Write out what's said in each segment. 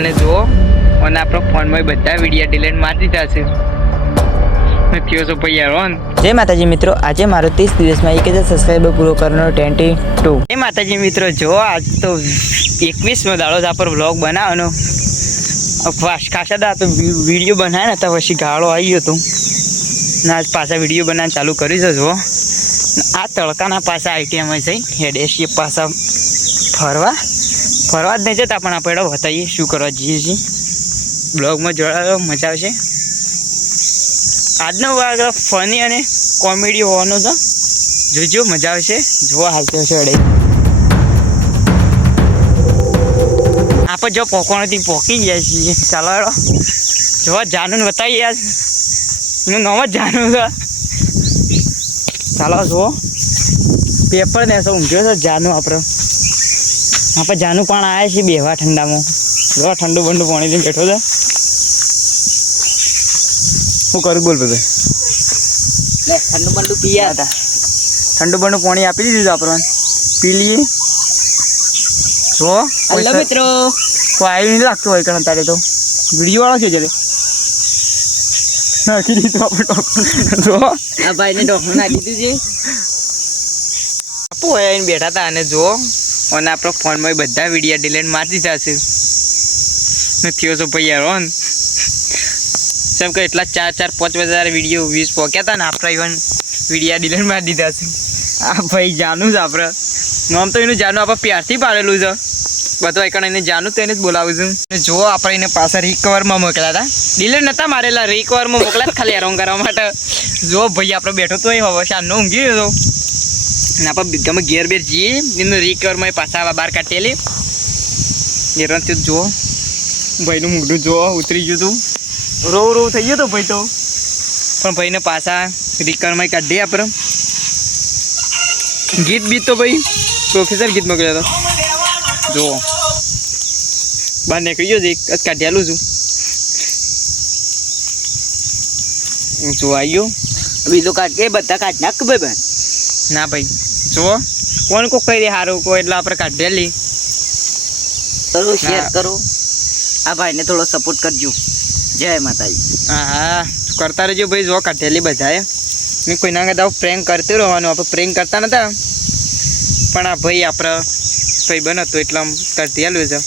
અને જુઓ અને આપણો ફોનમાં બધા વિડીયો ડિલીટ મારી દીધા છે. થયો છો ભાઈ યાર. જય માતાજી મિત્રો, આજે મારો 30 દિવસમાં 1000 સબસ્ક્રાઈબર પૂરો કરવાનો 22. જય માતાજી મિત્રો, જો આજ તો 21મો દાડો છે આપણો વ્લોગ બનાવવાનો. ખાસા દા તો વિડીયો બનાવ્યા હતા, પછી ગાળો આવી ગયો હતો ને આજ પાછા વિડીયો બનાવવાનું ચાલુ કરી છે. જો આ તડકાના પાછા આઈટીએમ છે હેડેશીએ પાછા ફરવા જ નહીં જતા, પણ આપણે બતાવીએ શું કરવા જઈએ છીએ. બ્લોગમાં જોડાયો, મજા આવશે. આજનો ભાગ ફની અને કોમેડી હોવાનો છે, જોજો મજા આવશે. જોવા હાલતો છે અડે આપણે જો પોકવાનોથી પોકી ગયા છીએ. ચાલો હેડો જોવા જાનું બતાવીએ. યાર એનું નામ જ જાનું છે. ચાલો જુઓ પેપર ને શું ઊંઘ્યો છે જાનું. આપણે જાનું પણ આવ્યા છીએ બેવા ઠંડામાં. જોવા ઠંડુ બંડુ પાણીથી બેઠો છે. શું કરું બોલ બધું? ઠંડુ બંડુ પીયા હતા. ઠંડુ બંડુ પાણી આપી દીધું આપણને, પી લઈએ. જો હલો મિત્રો, તો આવી નહીં લાગતું હોય કારણ તારે તો વિડીયો વાળો છે જ્યારે નાખી દીધું આપણે. જો આ ભાઈને ડોક્ટર નાખી દીધું છે. આપો આવીને બેઠા હતા અને જો અને આપણો ફોનમાં બધા વિડીયો ડિલીટ મારી દીધા છે. થયો છો ભાઈ યાર. જેમ કે એટલા 4-5 વિડીયો વ્યૂઝ પહોંચ્યા હતા ને આપણે ઇવન વિડીયો ડિલીટ મારી દીધા છે. આ ભાઈ જાનું છે આપણે, નામ તો એનું જાનું આપણે પ્યારથી પાડેલું છે. બધો એકણ એને જાનું તો એને જ બોલાવું છું. જો આપણે એને પાછા રિકવરમાં મોકલ્યા હતા, ડિલીટ નહોતા મારેલા, રિકવરમાં મોકલ્યા ખાલી હેરાન કરવા માટે. જો ભાઈ આપણે બેઠો તો એ હવે શાનો ઊંઘી ગયો હતો ને આપણે ગમે ઘેર બેર જઈએ એનું રિકવરમાં પાછા બહાર કાઢેલી હેરાન થયું. જુઓ ભાઈનું મોઢું જુઓ ઉતરી ગયું હતું, રોવ થઈ ગયો હતો ભાઈ તો, પણ ભાઈને પાછા રિકવરમાં કાઢીએ આપણે. ગીત બીત તો ભાઈ પ્રોફેસર ગીત મોકલ્યો હતો. જુઓ બહાર નીકળી ગયો છે, એક કાઢેલું છું. હું જો આવી ગયો. બીજું કાઢ કે બધા કાઢ નાખ ભાઈ. ના ભાઈ જુઓ કોણ કોઈ કહી દે સારું કોઈ એટલે આપણે કાઢેલી. થોડું શેર કરો, આ ભાઈને થોડો સપોર્ટ કરજો. જય માતાજી. હા કરતા રહેજો ભાઈ. જો કાઢેલી બધાએ મેં કોઈના કરતા પ્રેન્ક કરતું રહેવાનું. આપણે પ્રેન્ક કરતા નતા, પણ આ ભાઈ આપણે ભાઈ બનો તો એટલે કરતી આલું છે.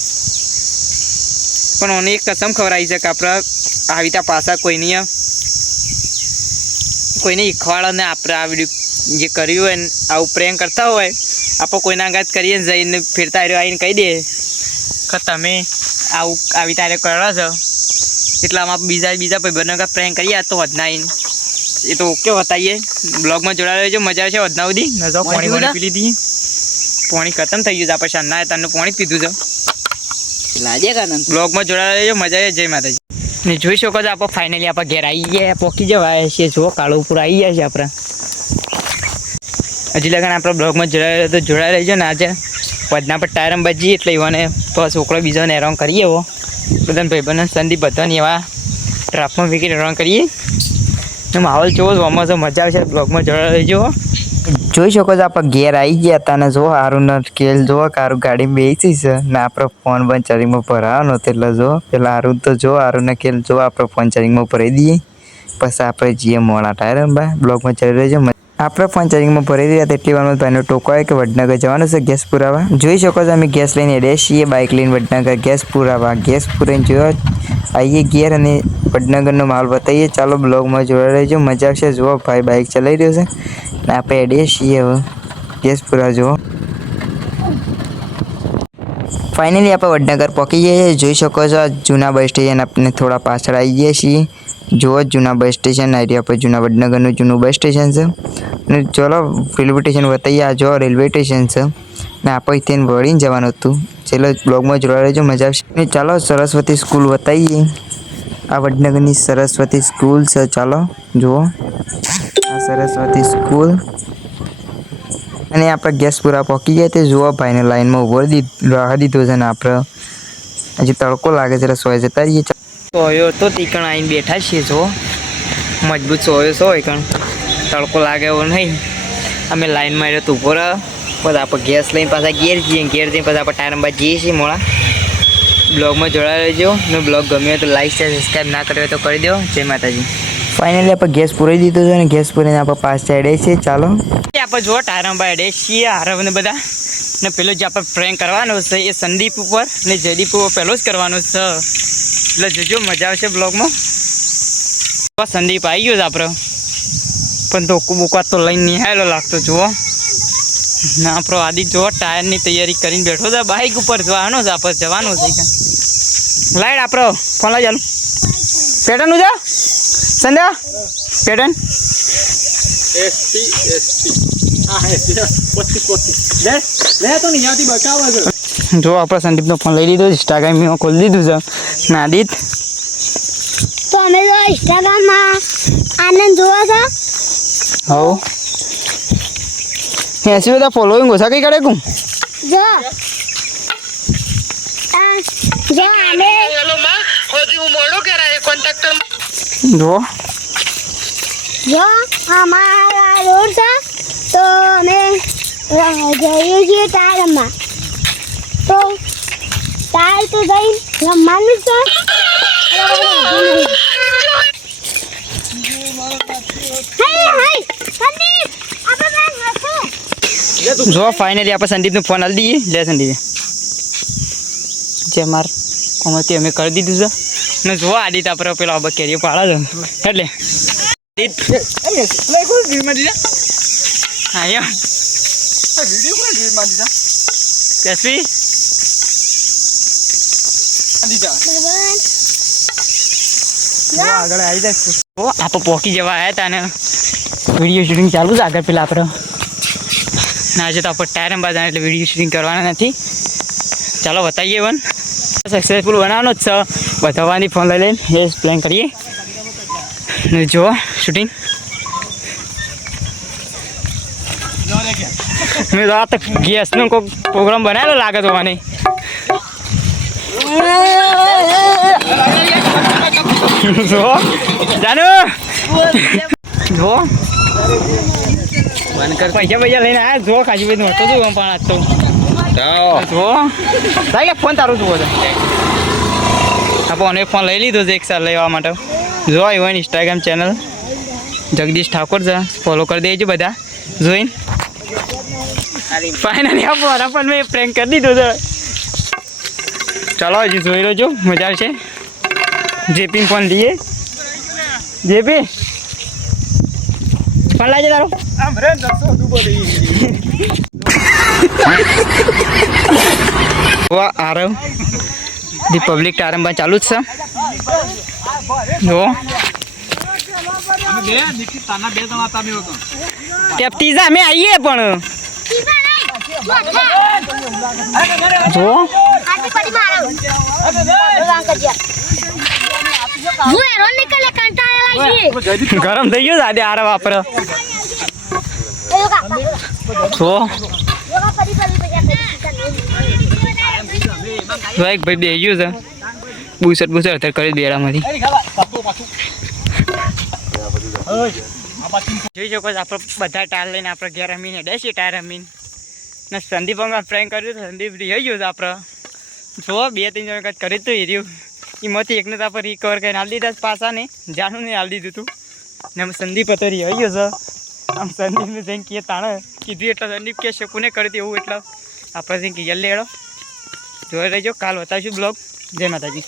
પણ મને એક કસમ ખવડાવી છે કે આપણે આવી રીતે પાછા કોઈને શીખવાડે આપણે આ વિડીયો જે કર્યું હોય ને આવું પ્રેન્ક કરતા હોય આપણે કોઈના આઘાત કરીએ ને જઈને ફેરતા રહ્યો આવીને કહી દે કે તમે આવું આવી તારે કરો છો, એટલામાં બીજા ભાઈ બને પ્રેન્ક કરીએ તો વધના આવીને એ તો ઓકે બતાવીએ. બ્લોગમાં જોડાઈ રહેજો, મજા આવશે. વધના સુધી નજો પાણી પી લીધી, પાણી ખતમ થઈ ગયું છે. આપણે શાના તારનું પાણી પીધું છે. લાજે કાનન બ્લોગમાં જોડાઈ રહેજો, મજા આવે. જય માતાજી. ને જોઈ શકો છો આપણે ફાઇનલી આપણે ઘેર આવી ગયા, પોકી જવાય છે. જો કાળુપુર આવી ગયા છે આપણે. હજી લગન આપણે બ્લોગમાં જોડાઈ રહેજો ને. આજે વધના પર ટાયરમ બચી એટલે એવાને તો છોકરો બીજોને હેરાન કરીએ. એવો બધાને ભાઈબંધ સંદીપ બધાને એવા ટ્રાફમાં વિકેટ હેરાન કરીએ. માહોલ જોવો જોવામાં તો મજા આવશે. બ્લોગમાં જોડાઈ રહેજો. જોઈ શકો છો આપણે ઘેર આવી ગયા હતા ને જો હારું કેલ જો કારું ગાડી બેસી છે ને આપણો ફોન પણ ચાર્જિંગમાં ભરાવાનો હતો. એટલે જો પેલા હારું તો જો હારું ને કેલ જો આપણે ફોન ચાર્જિંગમાં ભરાઈ દઈએ, પછી આપણે જઈએ મોડા ટાયર. બા બ્લોગમાં ચાલી રહેજો. આપણે ફોન ચાર્જિંગમાં ભરાઈ રહ્યા તેટલી વારમાં ભાઈનો ટોકો આવે કે વડનગર જવાનું છે ગેસ પુરાવા. જોઈ શકો છો અમે ગેસ લઈને એડે છીએ, બાઇક લઈને વડનગર ગેસ પુરાવા. ગેસ પુરાઈને જોયો આવીએ ઘેર અને વડનગરનો માલ બતાવીએ. ચાલો બ્લોગમાં જોડાઈ રહેજો, મજા આવશે. જુઓ ભાઈ બાઇક ચલાવી રહ્યો છે ને આપણે એડીએ છીએ હવે ગેસ પુરા. જુઓ ફાઇનલી આપણે વડનગર પહોંચી જઈએ. જોઈ શકો છો જૂના બસ સ્ટેશન આપણે થોડા પાછળ આવી ગયા છીએ. જુઓ જૂના બસ સ્ટેશન આવી આપણે જૂના વડનગરનું જૂનું બસ સ્ટેશન છે. અને ચલો રેલવે સ્ટેશન બતાવીએ. આ જો રેલવે સ્ટેશન છે ને આપણે ત્યાં વળીને જવાનું હતું. ચલો બ્લોગમાં જોડાઈ રહેજો, મજા આવશે. ને ચાલો સરસ્વતી સ્કૂલ બતાવીએ. આ વડનગરની સરસ્વતી સ્કૂલ છે. ચાલો જુઓ આ સરસ્વતી સ્કૂલ. અને આપણે ગેસ પૂરા પહોંચી ગયા તે જુઓ ભાઈને લાઈનમાં ઉભો રાહ દીધો છે ને આપણે હજી તડકો લાગે છે રસોઈ જતા રહીએ. સોયો તો તીકણ આવીને બેઠા છીએ. જો મજબૂત સોયો છો એકણ તડકો લાગે એવો નહીં. અમે લાઈનમાં આવ્યો તો ઉભો રહ્યો, પછી આપણે ગેસ લઈને પાછા ઘેર જઈએ. ઘેર જઈને પછી આપણે ટાયરમાં જઈએ છીએ મોડા બ્લોગમાં જોડાઈ રહેજો ને બ્લોગ ગમ્યો તો લાઈક શેર સબસ્ક્રાઈબ ના કર્યો તો કરી દો. જય માતાજી. ફાઇનલી આપણે ગેસ પૂરી દીધો છે અને ગેસ પૂરીને આપણે પાસ ચાડે છે. ચાલો આપણે જો ટાયરમાં એડે છીએ આરવ ને બધા ને પેલો જે આપણે પ્રેન્ક કરવાનો છે એ સંદીપ ઉપર ને જયદીપ ઉપર પહેલો જ કરવાનો છે, એટલે જોજો મજા આવશે બ્લોગમાં. સંદીપ આવી ગયો છે આપણે, પણ ધોકું બોકવા તો લઈને નહીં આવેલો લાગતો. જુઓ ને આપણો આદિ જો ટાયરની તૈયારી કરીને બેઠો છે, બાઇક ઉપર જવાનો છે આપણે, જવાનો છે. લાઈટ આપણો ફોન લઈ ચાલુ પેટર્નનું છે સંધ્યા પેટર્ન જો આપણે સંદીપનો ફોન લઈ લીધો, ઇન્સ્ટાગ્રામ ખોલી દીધું છે. નાદિત તો અમે જો ઇન્સ્ટાગ્રામમાં આનંદ જોવા છે. હો એસી બધા ફોલોઈંગ ઓછા કઈ કરે કું જો જો અમે જો જો અમારા રોડ છે તો અમે જઈએ છીએ ટાયરમાં. તો ટાયર તો જઈ રમવાનું છે. જો ફાઇનલી આપણે સંદીપનો ફોન હાલ દઈએ. લે સંદીપ જે માર આમાંથી અમે કરી દીધું છે ને જો આદિત આપણે પેલા હવે કેરીઓ પાડે છે એટલે હા એમ જસવી આગળ આવી જાય. આપણે પોકી જવા આવ્યા હતા ને વિડીયો શૂટિંગ ચાલુ છે આગળ પેલા આપણે ના આજે તો આપણે ટાયર બાજુ એટલે વિડીયો શૂટિંગ કરવાના નથી. ચાલો બતાવીએ વન સક્સેસફુલ બનાવવાનો જ છે, બતાવવાની ફોન લઈ લઈને એ પ્લાન કરીએ ને જો શૂટિંગ મેં તો આ તો ગેસનો કોઈ પ્રોગ્રામ બનાવેલો લાગે તો મને. જો જાનુ જો પૈસા લઈને આવ્યા. જો કાજીભાઈ નહોતો તું પણ આજ તો જો લાગે ફોન તારું તું બધો આપણે ફોન લઈ લીધો છે એક સાલ લેવા માટે. જો આવ્યો ઇન્સ્ટાગ્રામ ચેનલ જગદીશ ઠાકોર છે, ફોલો કરી દેજો બધા જોઈને. ફાઇનલી આપણો પણ મેં પ્રેન્ક કરી દીધો છે. ચાલો હજી જોઈ લેજો, મજા આવશે. જેપી ફોન દઈએ. જેપી ફોન લાવજે તારો. આરવ ધી પબ્લિક ટારંબા ચાલુ જ છે. જો તીજા અમે આવીએ પણ જો ગરમ થઈ ગયું આજે આરવ વાપરે. જો એક ભાઈ બે ગયું છે બુસટ અત્યારે કરી બેડામાંથી. જોઈ શકો છો આપણે બધા ટાયર લઈને આપણે ઘેર રમીને બેસીએ ટાયર રમીને ને સંદીપ અમે પ્રેન્ક કર્યું તો સંદીપ રહી ગયું છે આપણે. જો 2-3 જણ કાંઈ કરી તો એ રહ્યું એમાંથી એકને તો આપણે રિકવર કરીને હાલ દીધા પાછા ને જાનું ને હાલ દીધું હતું ને અમે સંદીપ હતો રહી ગયો છે. આમ સંદીપને જઈને કહે તાણે કીધું એટલે સંદીપ કે શકુને કરી દે એવું એટલે આપણે જઈને કહીએ લેડો જોઈ રહેજો. કાલ બતાવીશું બ્લોગ. જય માતાજી.